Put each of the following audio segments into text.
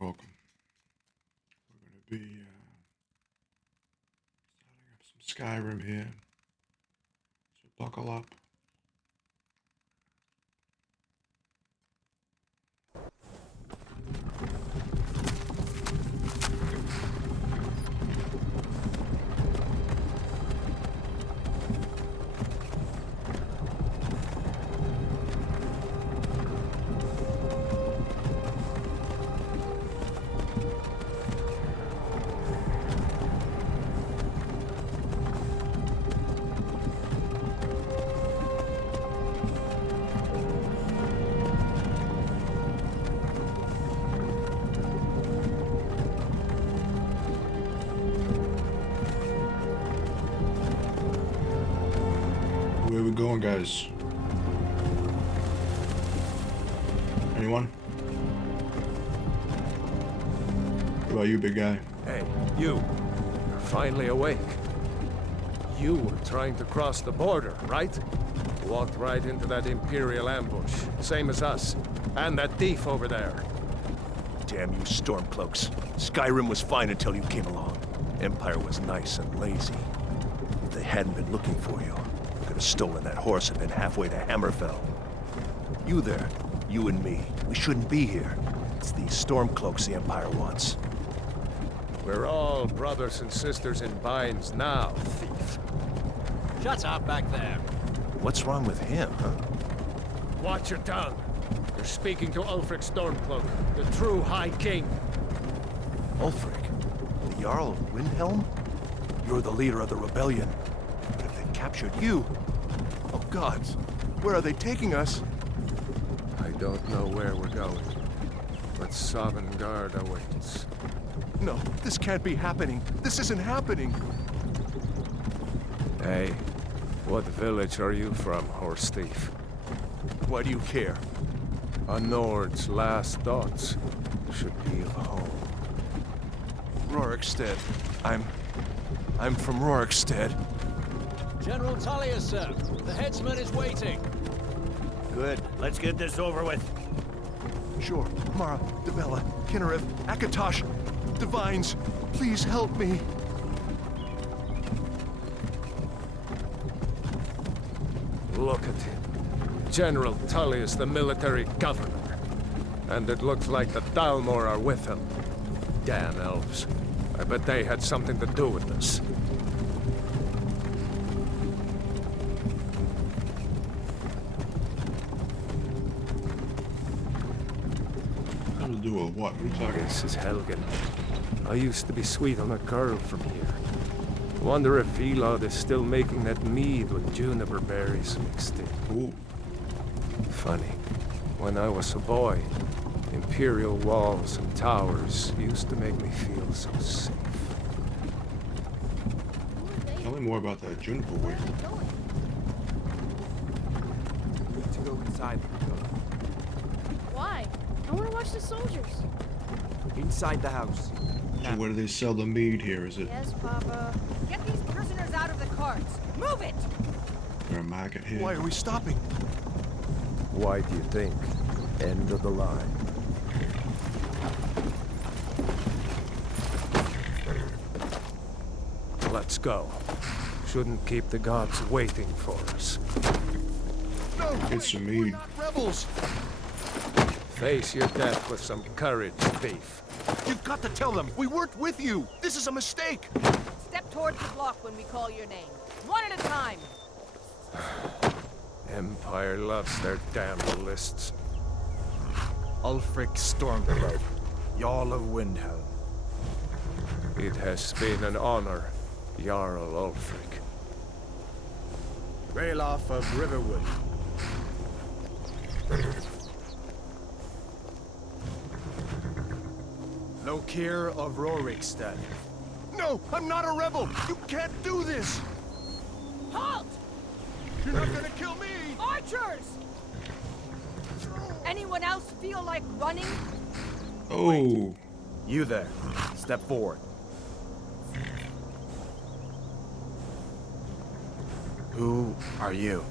Welcome. We're going to be starting up some Skyrim here. So buckle up. Where we going, guys? Anyone? What about you, big guy? Hey, you. You're finally awake. You were trying to cross the border, right? Walked right into that Imperial ambush, same as us. And that thief over there. Damn you Stormcloaks. Skyrim was fine until you came along. Empire was nice and lazy. If they hadn't been looking for you, could have stolen that horse and been halfway to Hammerfell. You there, you and me, we shouldn't be here. It's these Stormcloaks the Empire wants. We're all brothers and sisters in binds now, thief. Shut up back there. What's wrong with him, huh? Watch your tongue. You're speaking to Ulfric Stormcloak, the true High King. Ulfric? The Jarl of Windhelm? You're the leader of the rebellion. But if they've captured you... Oh gods, where are they taking us? I don't know where we're going, but Sovngarde awaits. No, this can't be happening. This isn't happening. Hey, what village are you from, horse thief? Why do you care? A Nord's last thoughts should be of home. Rorikstead. I'm from Rorikstead. General Tullius, sir. The headsman is waiting. Good. Let's get this over with. Sure. Mara, Devella, Kinnarev, Akatosh, Divines, please help me. Look at him. General Tullius, the military governor. And it looks like the Dalmor are with him. Damn elves. I bet they had something to do with this. Something to do with what? What are you talking This is Helgen. I used to be sweet on a girl from here. Wonder if Vilod is still making that mead with juniper berries mixed in. Ooh. Funny. When I was a boy, Imperial walls and towers used to make me feel so safe. Tell me more about that juniper wood. We need to go inside. Why? I want to watch the soldiers. Inside the house. So where do they sell the mead here? Is it Yes, Papa. Get these prisoners out of the carts! Move it! there a market here? Why are we stopping? Why do you think? End of the line. Let's go. Shouldn't keep the gods waiting for us. No! Get some We're mead. not rebels! Face your death with some courage, thief. You've got to tell them! We weren't with you! This is a mistake! Step towards the block when we call your name. One at a time! Empire loves their damn lists. Ulfric Stormcloak, Jarl of Windhelm. It has been an honor, Jarl Ulfric. Ralof of Riverwood. Lokir of Rorikstead. No! I'm not a rebel! You can't do this! Halt! You're not gonna kill me! Archers! Anyone else feel like running? Oh. You there. Step forward. Who are you?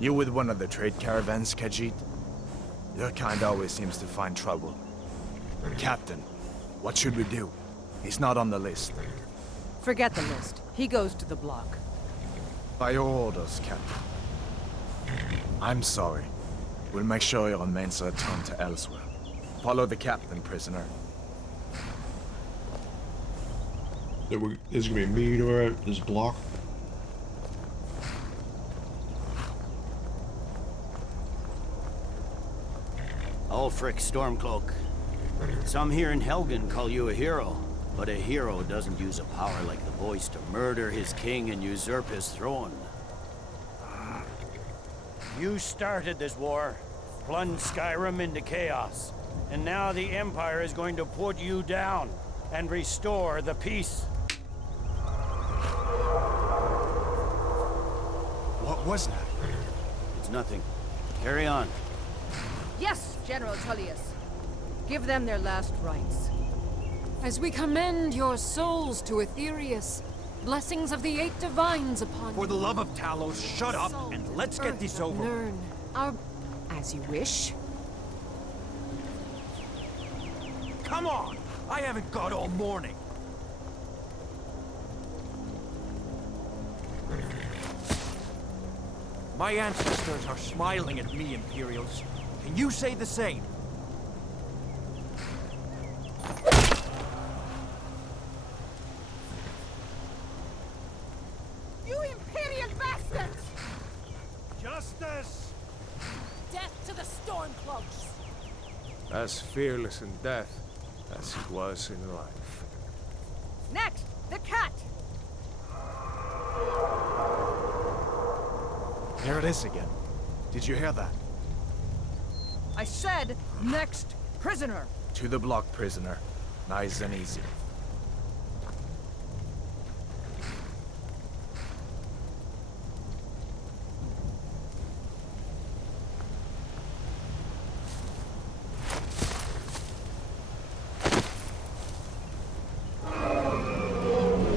You with one of the trade caravans, Khajiit? Your kind always seems to find trouble. Captain, what should we do? He's not on the list. Forget the list. He goes to the block. By your orders, Captain. I'm sorry. We'll make sure your remains are returned to elsewhere. Follow the captain, prisoner. There's gonna be a meteor at this block. Ulfric Stormcloak. Some here in Helgen call you a hero, but a hero doesn't use a power like the voice to murder his king and usurp his throne. You started this war, plunged Skyrim into chaos, and now the Empire is going to put you down and restore the peace. What was that? It's nothing. Carry on. Yes, General Tullius. Give them their last rites. As we commend your souls to Aetherius, blessings of the 8 divines upon For the you. love of Talos, shut up and let's get this over. Learn our... as you wish. Come on! I haven't got all morning. My ancestors are smiling at me, Imperials. Can you say the same? You Imperial bastards! Justice! Death to the Stormcloaks! As fearless in death as he was in life. Next, the cat! There it is again. Did you hear that? I said, next prisoner! To the block, prisoner. Nice and easy.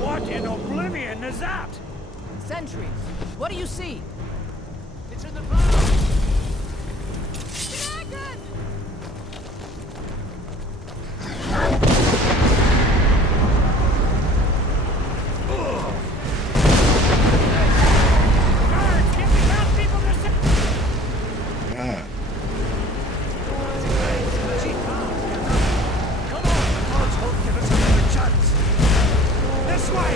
What in oblivion is that? Sentries, what do you see? It's in the clouds! Dragon! Guards, get the town people to sit! Ah, Come on! The gods won't give us another chance! This way!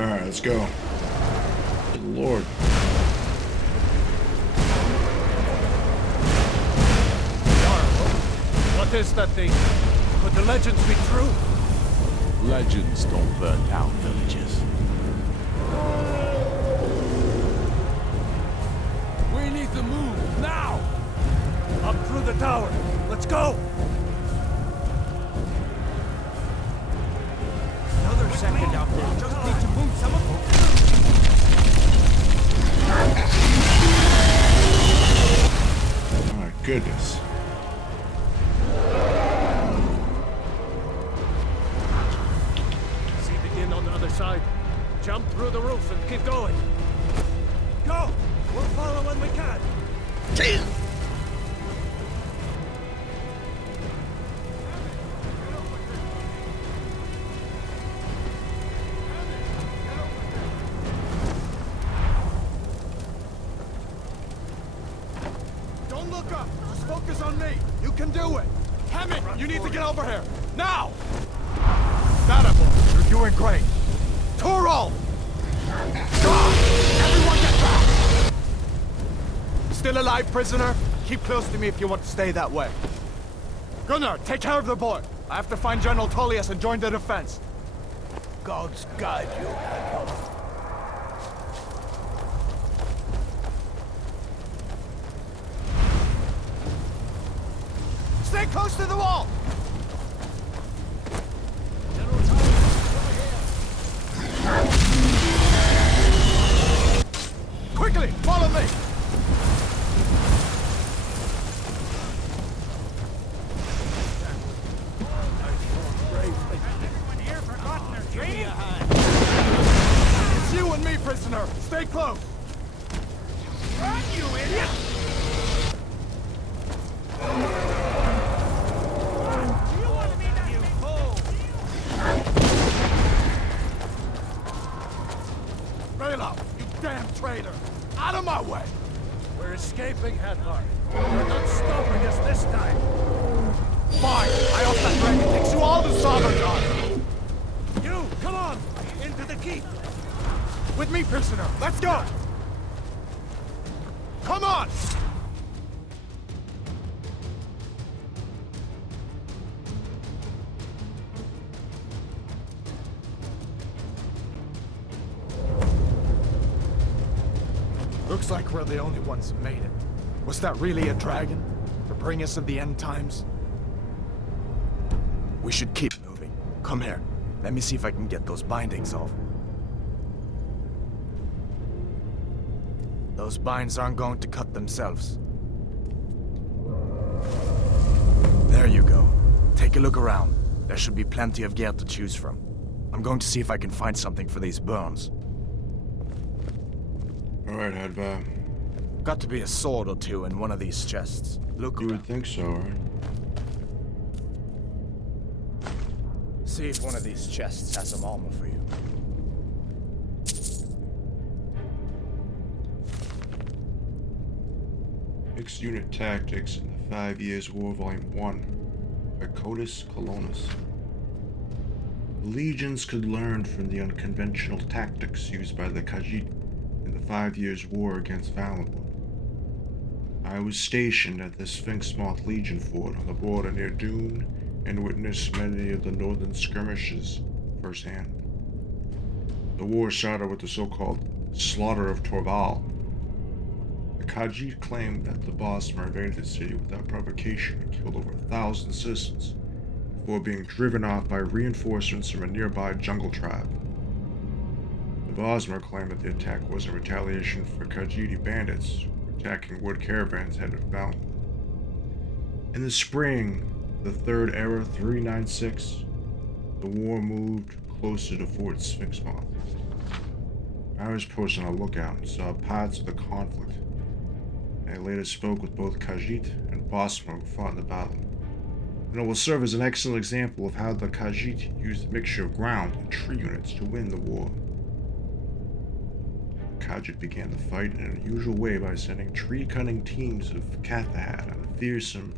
alright, let's go. Good Lord. What is that thing? Could the legends be true? Legends don't burn down villages. We need to move, now! Up through the tower. Let's go! Another second out there. Just need to move some of them. Oh my goodness. See the inn on the other side. Jump through the roof and keep going. Go! We'll follow when we can. Don't look up! Just focus on me! You can do it! Hammett, you need to get over here! Now! Stadable, you're doing great! Torol! God! Everyone get back! Still alive, prisoner? Keep close to me if you want to stay that way. Gunnar, take care of the boy! I have to find General Tullius and join the defense. Gods guide you. Stay close to the wall! Quickly, follow me! It's you and me, prisoner. Stay close. Run, you idiot! way. We're escaping, Hadvar. You're not stopping us this time. Fine! I hope that dragon takes you all to Sovngarde! You, come on! Into the keep! With me, prisoner! Let's go! Come on! Looks like we're the only ones who made it. Was that really a dragon? To bring us of the end times? We should keep moving. Come here. Let me see if I can get those bindings off. Those binds aren't going to cut themselves. There you go. Take a look around. There should be plenty of gear to choose from. I'm going to see if I can find something for these burns. Alright, Hadvar. Got to be a sword or two in one of these chests. Look You around. would think so, right? See if one of these chests has some armor for you. Mixed Unit Tactics in the 5 Years' War, Volume 1 by Codus Colonus. The legions could learn from the unconventional tactics used by the Khajiit in the 5 Years' War against Valinor. I was stationed at the Sphinx Moth Legion fort on the border near Dune and witnessed many of the northern skirmishes firsthand. The war started with the so-called Slaughter of Torval. The Khajiit claimed that the Bosmer invaded the city without provocation and killed over 1,000 citizens before being driven off by reinforcements from a nearby jungle tribe. The Bosmer claimed that the attack was in retaliation for Khajiiti bandits attacking wood caravans headed south. In the spring, the Third Era 396, the war moved closer to Fort Sphinx Moth. I was posted on a lookout and saw parts of the conflict. I later spoke with both Khajiit and Bosmer who fought in the battle, and it will serve as an excellent example of how the Khajiit used a mixture of ground and tree units to win the war. Khajiit began the fight in an unusual way by sending tree-cutting teams of Cathahad and fearsome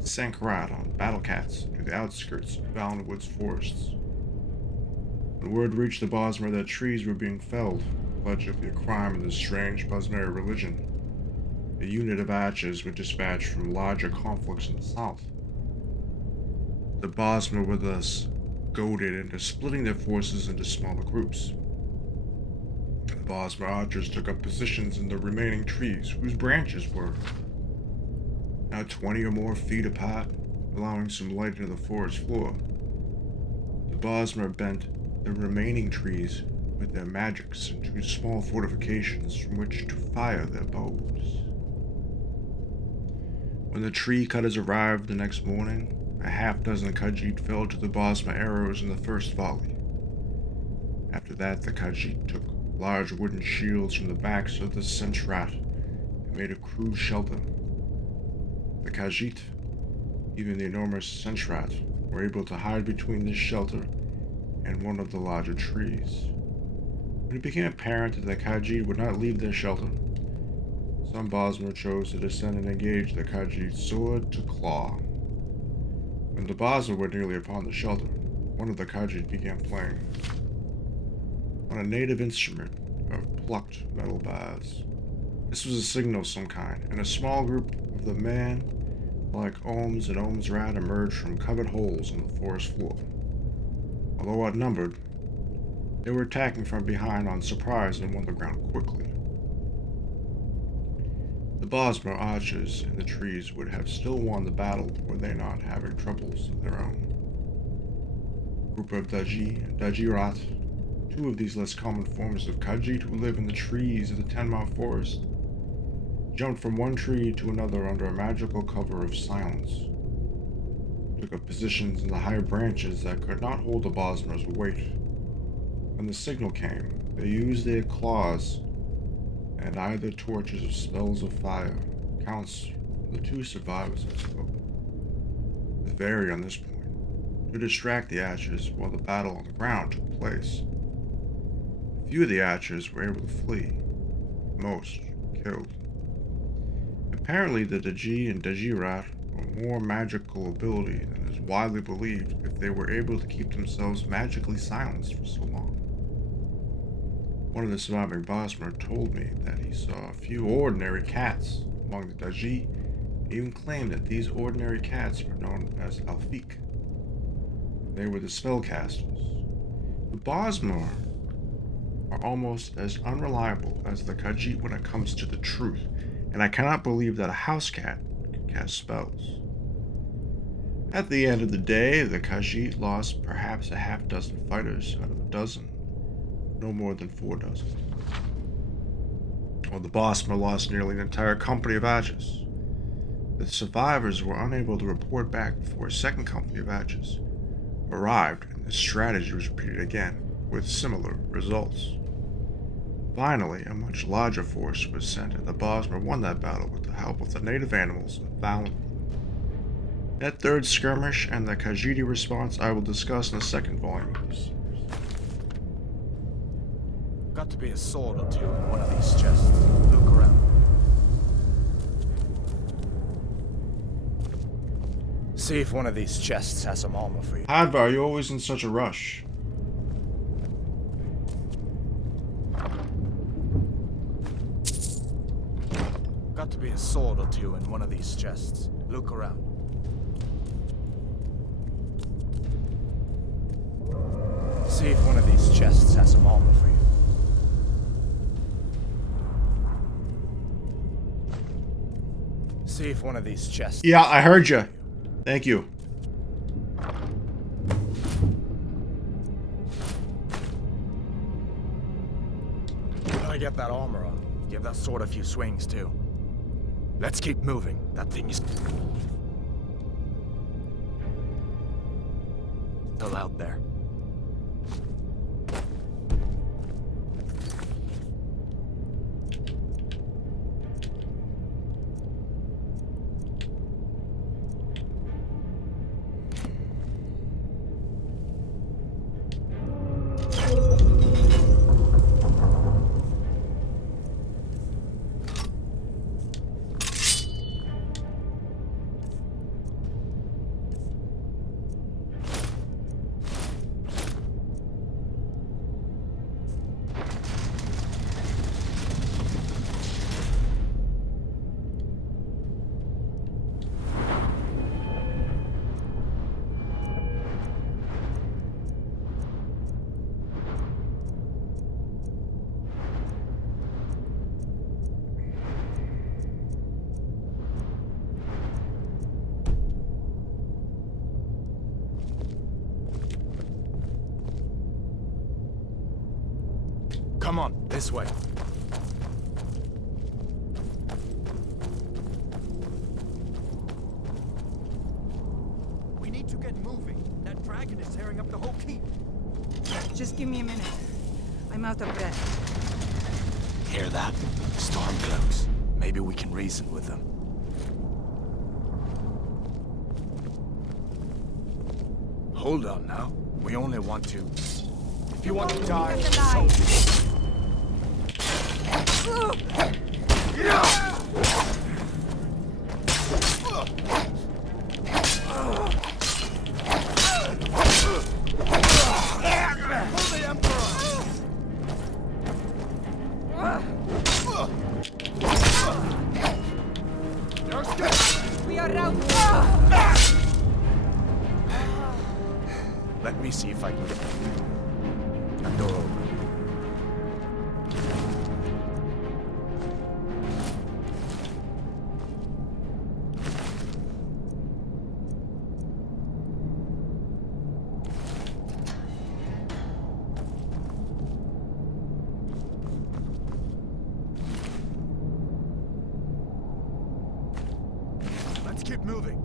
Sankrat on battle cats to the outskirts of Valenwood's forests. When word reached the Bosmer that trees were being felled, allegedly a crime of the strange Bosmer religion, a unit of archers were dispatched from larger conflicts in the south. The Bosmer were thus goaded into splitting their forces into smaller groups. The Bosmer archers took up positions in the remaining trees, whose branches were now 20 or more feet apart, allowing some light into the forest floor. The Bosmer bent the remaining trees with their magics into small fortifications from which to fire their bows. When the tree cutters arrived the next morning, a half-dozen Khajiit fell to the Bosmer arrows in the first volley. After that, the Khajiit took large wooden shields from the backs of the Sentrat and made a crude shelter. The Khajiit, even the enormous Sentrat, were able to hide between this shelter and one of the larger trees. When it became apparent that the Khajiit would not leave their shelter, some Bosmer chose to descend and engage the Khajiit sword to claw. When the Bosmer were nearly upon the shelter, one of the Khajiit began playing on a native instrument of plucked metal bars. This was a signal of some kind, and a small group of the men, like Ohms and Ohms Rat, emerged from covered holes on the forest floor. Although outnumbered, they were attacking from behind on surprise and won the ground quickly. The Bosmer archers in the trees would have still won the battle were they not having troubles of their own. A group of Daji and Dajirat, two of these less common forms of Khajiit who live in the trees of the 10-mile forest, jumped from one tree to another under a magical cover of silence. Took up positions in the higher branches that could not hold the Bosmer's weight. When the signal came, they used their claws and either torches or spells of fire. Counts for the two survivors I spoke. They vary on this point, to distract the archers while the battle on the ground took place. A few of the archers were able to flee. Most were killed. Apparently, the Daji and Dajirat were more magical ability than is widely believed if they were able to keep themselves magically silenced for so long. One of the surviving Bosmer told me that he saw a few ordinary cats among the Daji, and even claimed that these ordinary cats were known as Alfik. They were the spellcasters. The Bosmer are almost as unreliable as the Khajiit when it comes to the truth, and I cannot believe that a house cat can cast spells. At the end of the day, the Khajiit lost perhaps a half dozen fighters out of a dozen, no more than 4 dozen. While the Bosmer lost nearly an entire company of Aegis. The survivors were unable to report back before a second company of Aegis arrived, and the strategy was repeated again, with similar results. Finally, a much larger force was sent, and the Bosmer won that battle with the help of the native animals of Valen. That third skirmish and the Khajiiti response I will discuss in the second volume of this series. Got to be a sword or two in one of these chests. Look around. See if one of these chests has some armor for you. Hadvar, are you always in such a rush? Got to be a sword or two in one of these chests. Look around. See if one of these chests has some armor for you. See if one of these chests... Yeah, I heard you. Thank you. Gotta get that armor on. Give that sword a few swings, too. Let's keep moving. That thing is... still out there. Come on, this way. We need to get moving. That dragon is tearing up the whole keep. Just give me a minute. I'm out of breath. Hear that? Stormcloaks. Maybe we can reason with them. Hold on now. We only want to... If you want to die... We are out. Let me see if I can get that door open. Let's keep moving.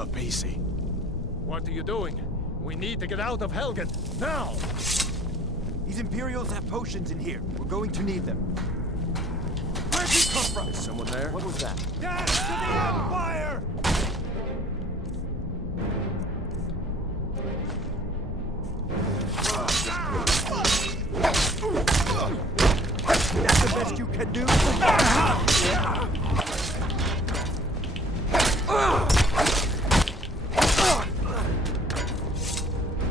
the PC. What are you doing? We need to get out of Helgen, now! These Imperials have potions in here. We're going to need them. Where'd he come from? Is someone there? What was that? Death to the Empire! That's the best you can do?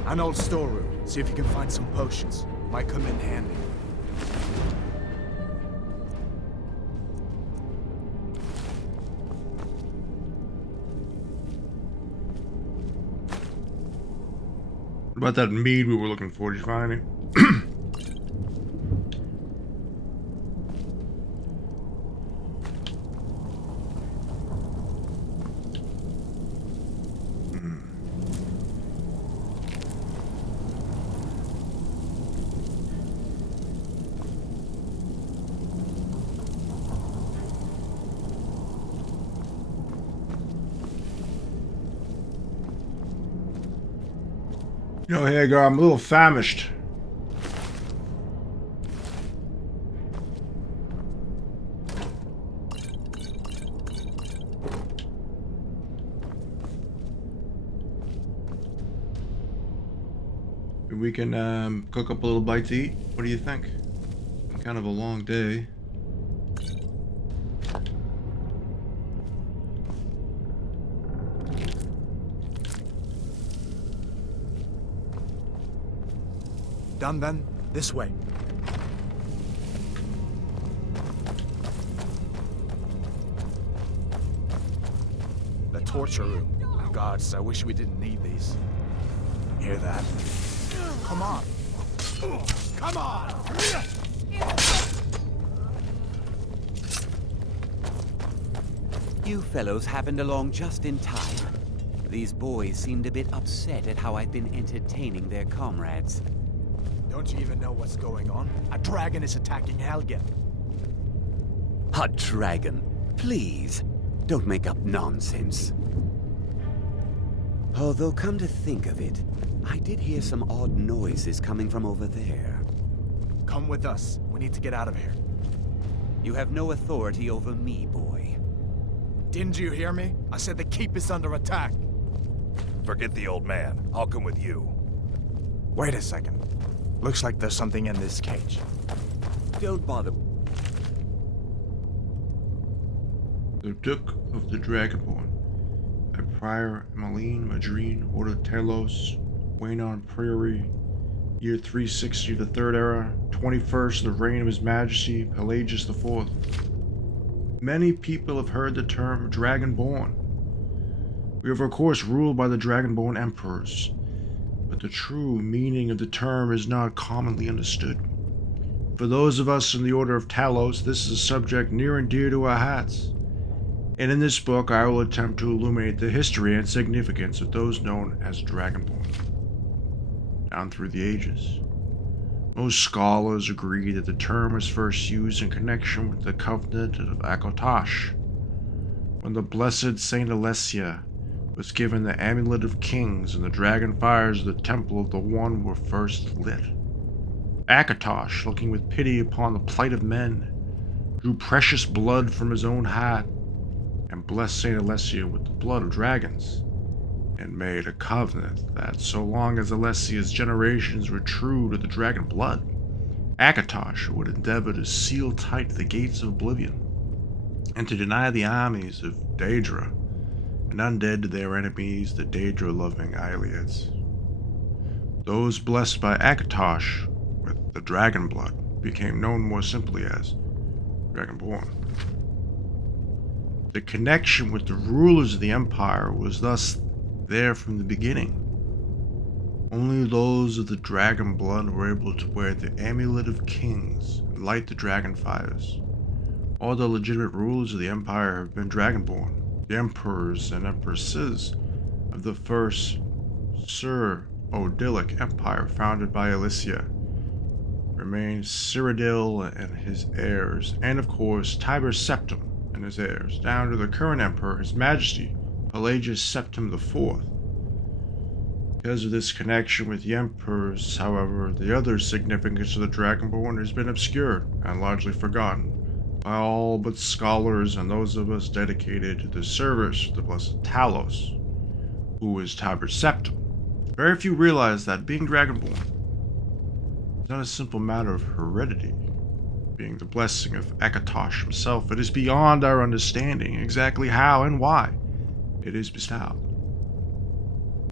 An old storeroom. See if you can find some potions. Might come in handy. What about that mead we were looking for? Did you find any? No, here, girl, I'm a little famished. We can cook up a little bite to eat. What do you think? Kind of a long day. Done then? This way. The torture room. Gods, I wish we didn't need these. Hear that? Come on. Come on! You fellows happened along just in time. These boys seemed a bit upset at how I've been entertaining their comrades. Don't you even know what's going on? A dragon is attacking Helgen. A dragon? Please, don't make up nonsense. Although, come to think of it, I did hear some odd noises coming from over there. Come with us. We need to get out of here. You have no authority over me, boy. Didn't you hear me? I said the keep is under attack. Forget the old man. I'll come with you. Wait a second. Looks like there's something in this cage. Don't bother. The Duke of the Dragonborn, by Prior Emmeline Madrine Order Telos, Waynon Prairie, year 360 of the Third Era, 21st of the reign of His Majesty Pelagius IV. Many people have heard the term Dragonborn. We are of course ruled by the Dragonborn Emperors, but the true meaning of the term is not commonly understood. For those of us in the Order of Talos, this is a subject near and dear to our hearts. And in this book, I will attempt to illuminate the history and significance of those known as Dragonborn, down through the ages. Most scholars agree that the term was first used in connection with the Covenant of Akatosh, when the blessed Saint Alessia was given the Amulet of Kings and the dragon fires of the Temple of the One were first lit. Akatosh, looking with pity upon the plight of men, drew precious blood from his own heart and blessed Saint Alessia with the blood of dragons, and made a covenant that so long as Alessia's generations were true to the dragon blood, Akatosh would endeavor to seal tight the gates of oblivion, and to deny the armies of Daedra and undead to their enemies, the Daedra-loving Ialiads. Those blessed by Akatosh with the dragon blood became known more simply as Dragonborn. The connection with the rulers of the Empire was thus there from the beginning. Only those of the dragon blood were able to wear the Amulet of Kings and light the dragon fires. All the legitimate rulers of the Empire have been Dragonborn. The emperors and empresses of the first Sir Odilic Empire founded by Alesia remain Cyrodiil and his heirs, and of course Tiber Septim and his heirs, down to the current emperor, His Majesty Pelagius Septim IV. Because of this connection with the emperors, however, the other significance of the Dragonborn has been obscured and largely forgotten by all but scholars and those of us dedicated to the service of the blessed Talos, who is Tiber Septim. Very few realize that being Dragonborn is not a simple matter of heredity. Being the blessing of Akatosh himself, it is beyond our understanding exactly how and why it is bestowed.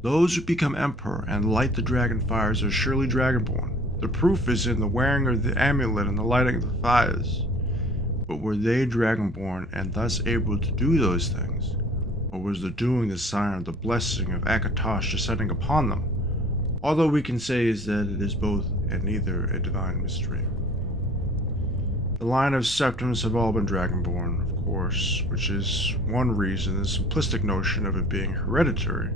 Those who become emperor and light the dragon fires are surely Dragonborn. The proof is in the wearing of the amulet and the lighting of the fires. But were they Dragonborn and thus able to do those things? Or was the doing the sign of the blessing of Akatosh descending upon them? Although we can say is that it is both and neither a divine mystery. The line of Septims have all been Dragonborn, of course, which is one reason the simplistic notion of it being hereditary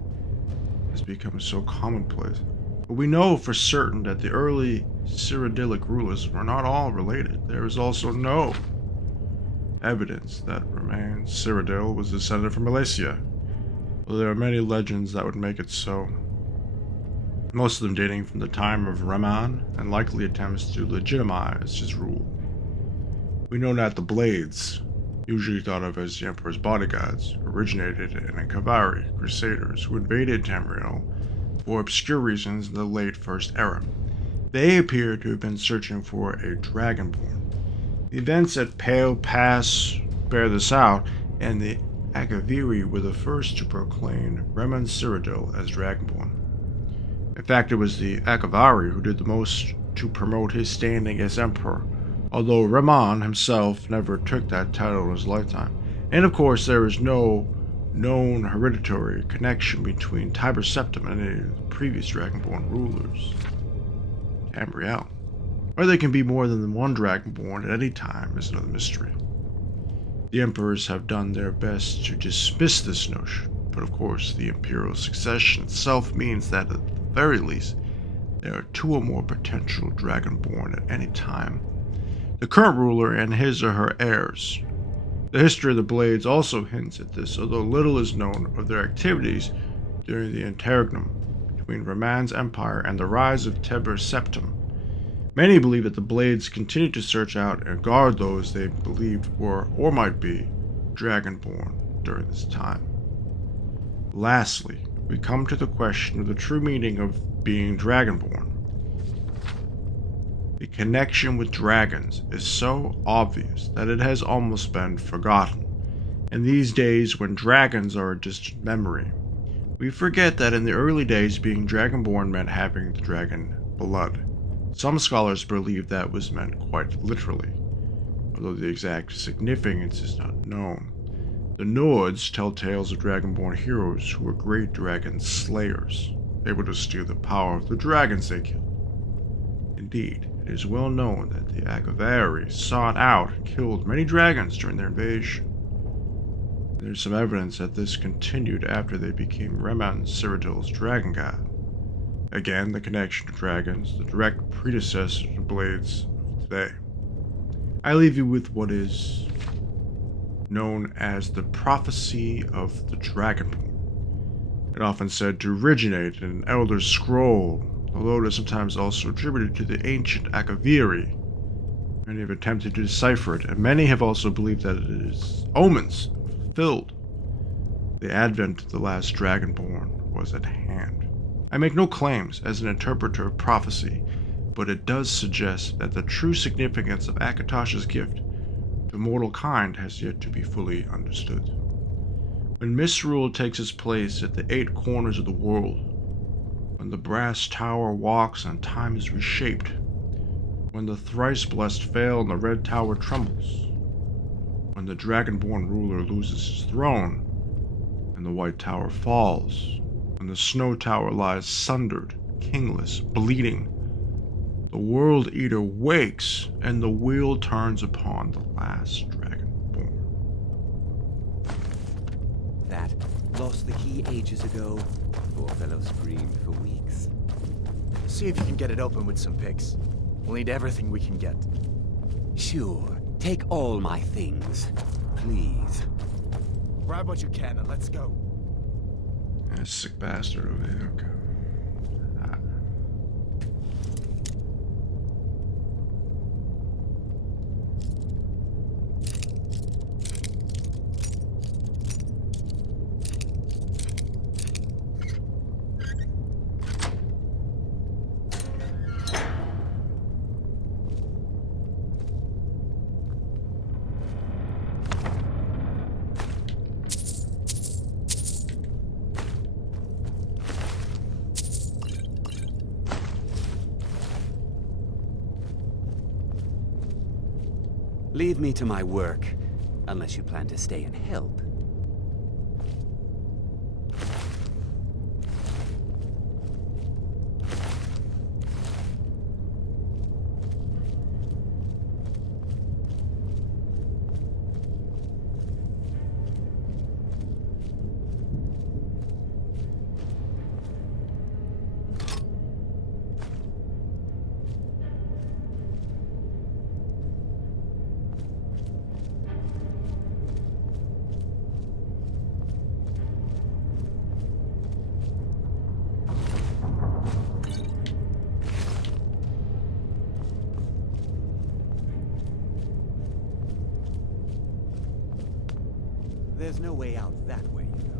has become so commonplace. But we know for certain that the early Cyrodiilic rulers were not all related. There is also no evidence that remains Cyrodiil was descended from Malaysia, though there are many legends that would make it so. Most of them dating from the time of Raman and likely attempts to legitimize his rule. We know that the Blades, usually thought of as the Emperor's bodyguards, originated in the Kavari Crusaders who invaded Tamriel for obscure reasons in the late First Era. They appear to have been searching for a Dragonborn. The events at Pale Pass bear this out, and the Akaviri were the first to proclaim Reman Cyrodiil as Dragonborn. In fact, it was the Akavari who did the most to promote his standing as Emperor, although Raman himself never took that title in his lifetime. And of course, there is no known hereditary connection between Tiber Septim and any of the previous Dragonborn rulers. Tamriel. Or there can be more than one Dragonborn at any time is another mystery. The emperors have done their best to dismiss this notion, but of course the imperial succession itself means that at the very least, there are two or more potential Dragonborn at any time. The current ruler and his or her heirs. The history of the Blades also hints at this, although little is known of their activities during the interregnum between Raman's empire and the rise of Tiber Septim. Many believe that the Blades continued to search out and guard those they believed were, or might be, Dragonborn during this time. Lastly, we come to the question of the true meaning of being Dragonborn. The connection with dragons is so obvious that it has almost been forgotten. In these days, when dragons are a distant memory, we forget that in the early days, being Dragonborn meant having the dragon blood. Some scholars believe that was meant quite literally, although the exact significance is not known. The Nords tell tales of Dragonborn heroes who were great dragon slayers, able to steal the power of the dragons they killed. Indeed, it is well known that the Akavari sought out and killed many dragons during their invasion. There is some evidence that this continued after they became Reman Cyrodiil's dragon god. Again, the connection to dragons, the direct predecessor to Blades of today. I leave you with what is known as the prophecy of the Dragonborn. It often said to originate in an Elder Scroll, although it is sometimes also attributed to the ancient Akaviri. Many have attempted to decipher it, and many have also believed that it is omens fulfilled. The advent of the last Dragonborn was at hand. I make no claims as an interpreter of prophecy, but it does suggest that the true significance of Akatosh's gift to mortal kind has yet to be fully understood. When misrule takes its place at the 8 corners of the world, when the brass tower walks and time is reshaped, when the thrice blessed fail and the red tower trembles, when the Dragonborn ruler loses his throne, and the white tower falls, when the snow tower lies sundered, kingless, bleeding, the World Eater wakes, and the wheel turns upon the last Dragonborn. That lost the key ages ago. Poor fellow screamed for weeks. See if you can get it open with some picks. We'll need everything we can get. Sure. Take all my things, please. Grab what you can and let's go. Yeah, sick bastard over here. Okay. Ah. Leave me to my work, unless you plan to stay and help. There's no way out that way, you know.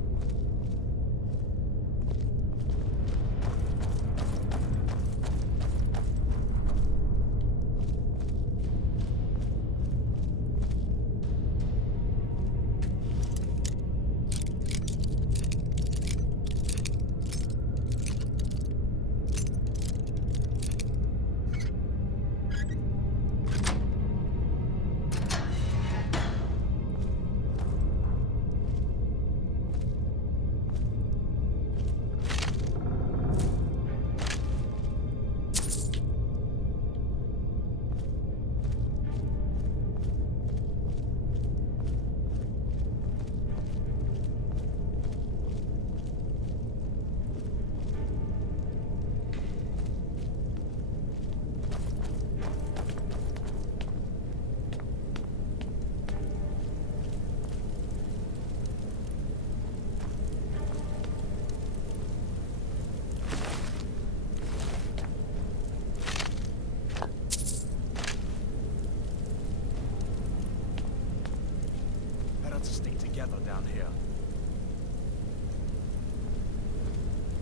Down here.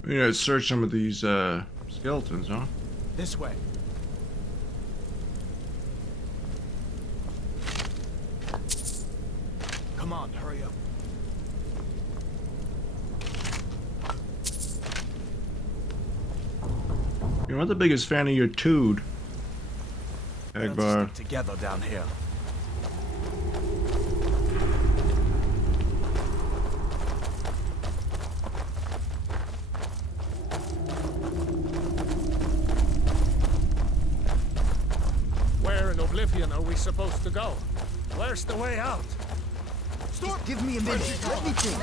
We need to search some of these skeletons, huh? This way. Come on, hurry up. You're not the biggest fan of your tood. Egbar. Together down here. Oblivion are we supposed to go? Where's the way out? Just give me a minute. Let me think.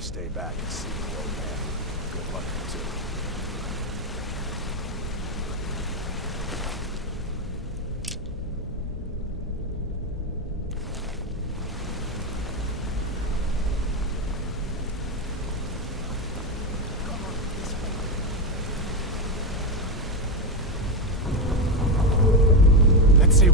Stay back and see the old man. Good luck, too. Let's see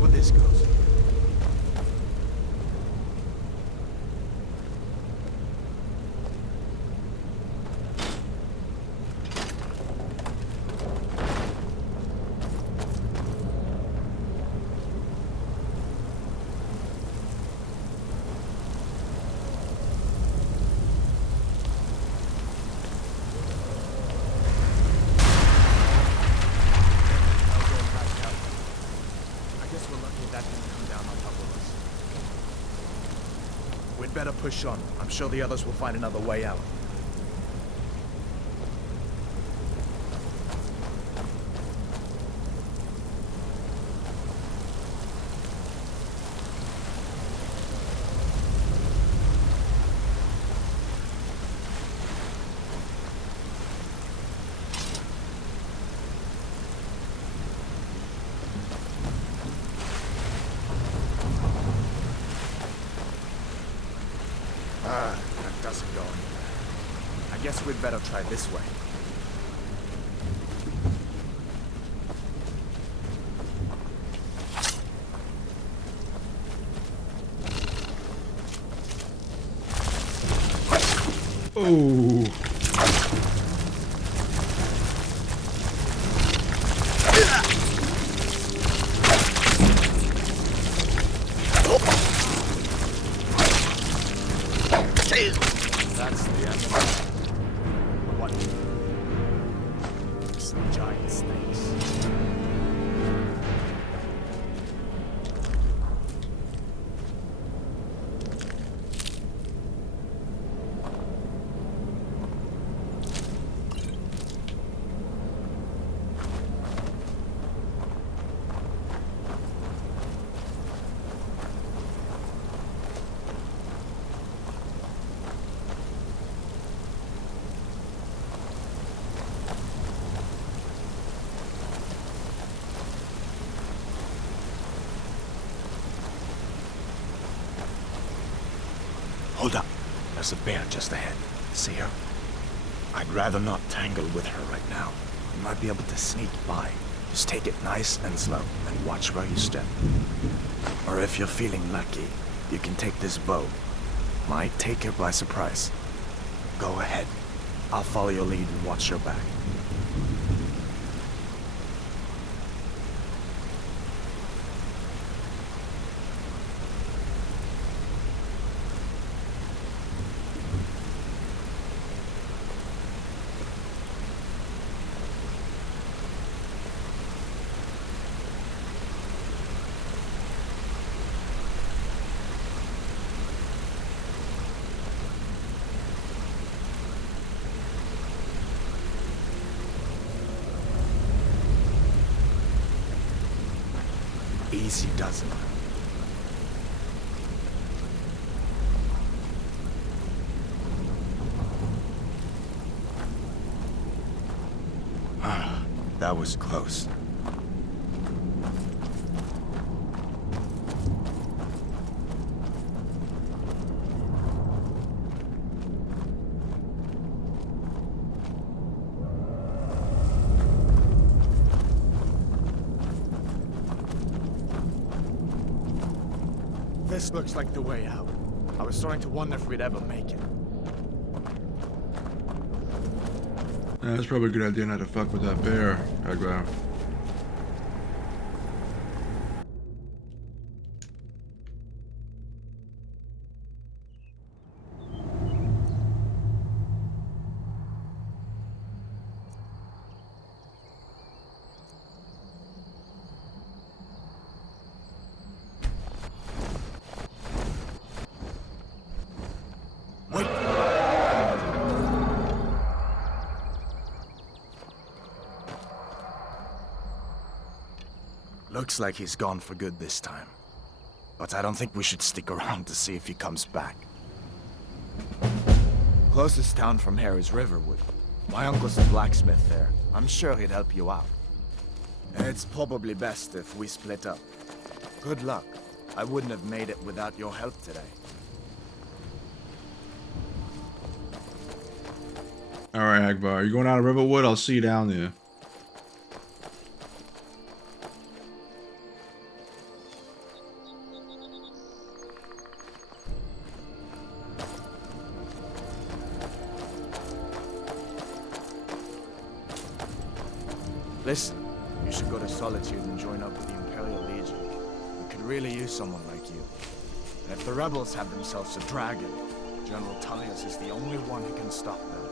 push on. I'm sure the others will find another way out. That doesn't go anywhere. I guess we'd better try this way. Oh. That's the end. What? Some giant snakes. Hold up. There's a bear just ahead. See her? I'd rather not tangle with her right now. You might be able to sneak by. Just take it nice and slow, and watch where you step. Or if you're feeling lucky, you can take this bow. Might take her by surprise. Go ahead. I'll follow your lead and watch your back. Easy does it. That was close. This looks like the way out. I was starting to wonder if we'd ever make it. That's probably a good idea not to fuck with that bear. I'd go. Looks like he's gone for good this time. But I don't think we should stick around to see if he comes back. Closest town from here is Riverwood. My uncle's a blacksmith there. I'm sure he'd help you out. It's probably best if we split up. Good luck. I wouldn't have made it without your help today. Alright, Akbar. You going out of Riverwood? I'll see you down there. Listen, you should go to Solitude and join up with the Imperial Legion. We could really use someone like you. And if the rebels have themselves a dragon, General Tullius is the only one who can stop them.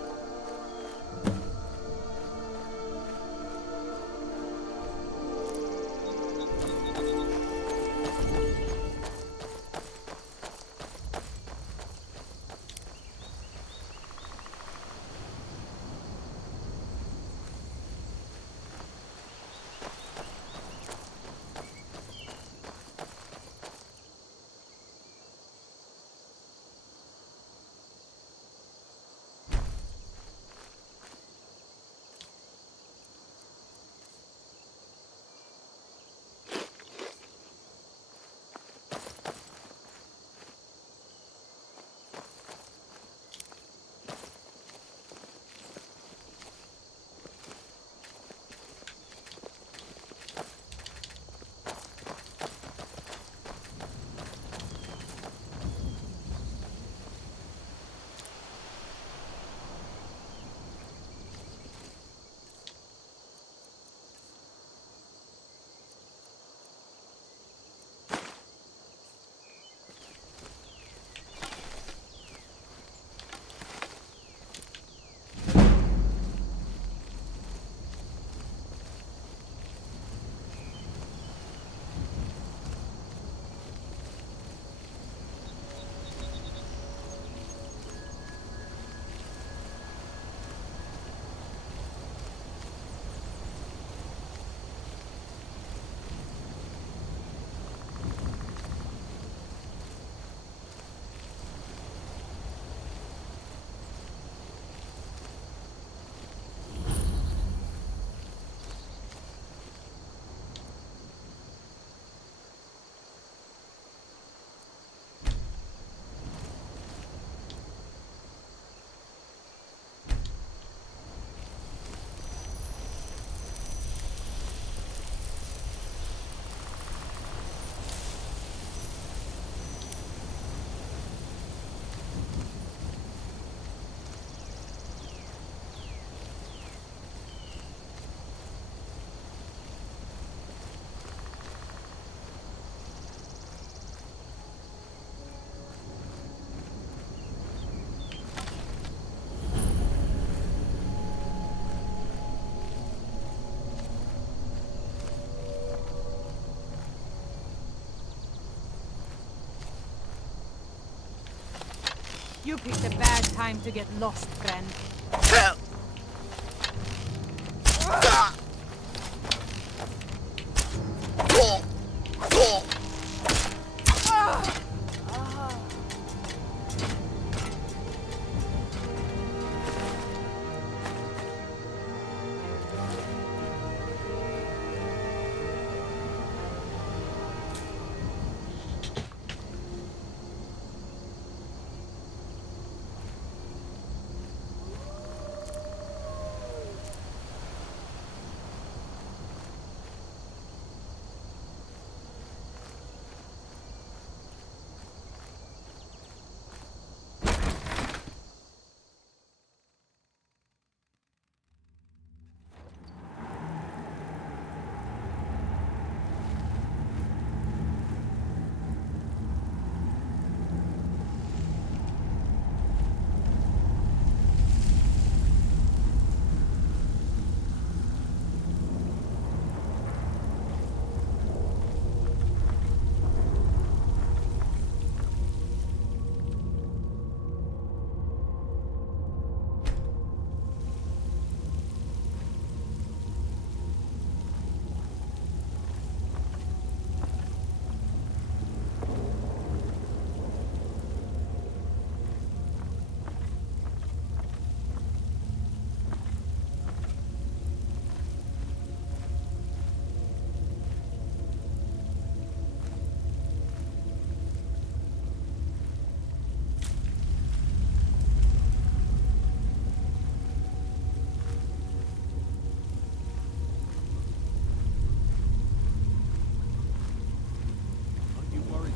You picked a bad time to get lost, friend.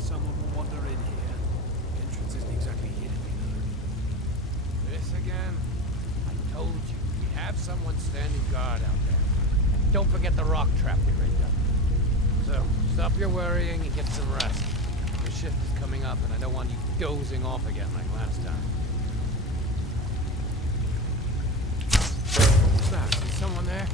Someone will wander in here. The entrance isn't exactly hidden, you know. This again? I told you, we have someone standing guard out there. Don't forget the rock trap we rigged up. So, stop your worrying and get some rest. Your shift is coming up, and I don't want you dozing off again like last time. What's that? Is someone there?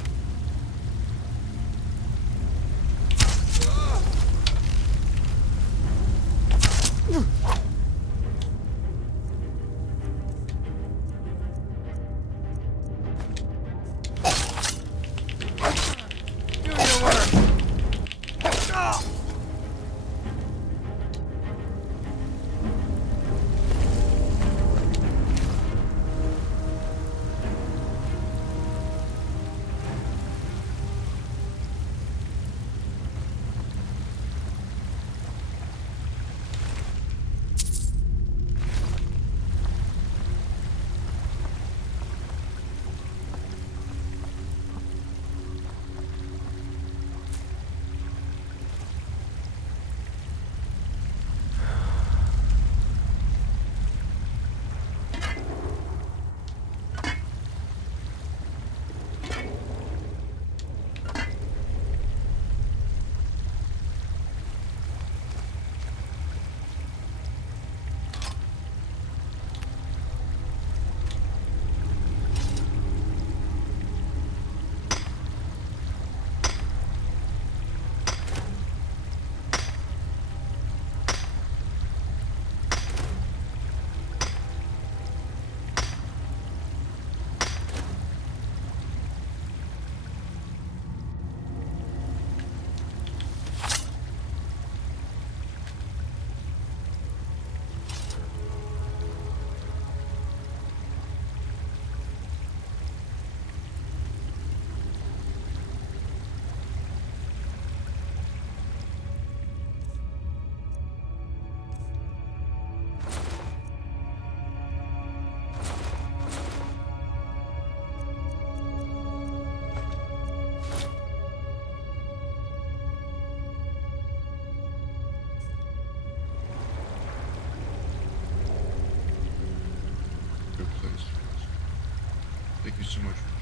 Thank you so much for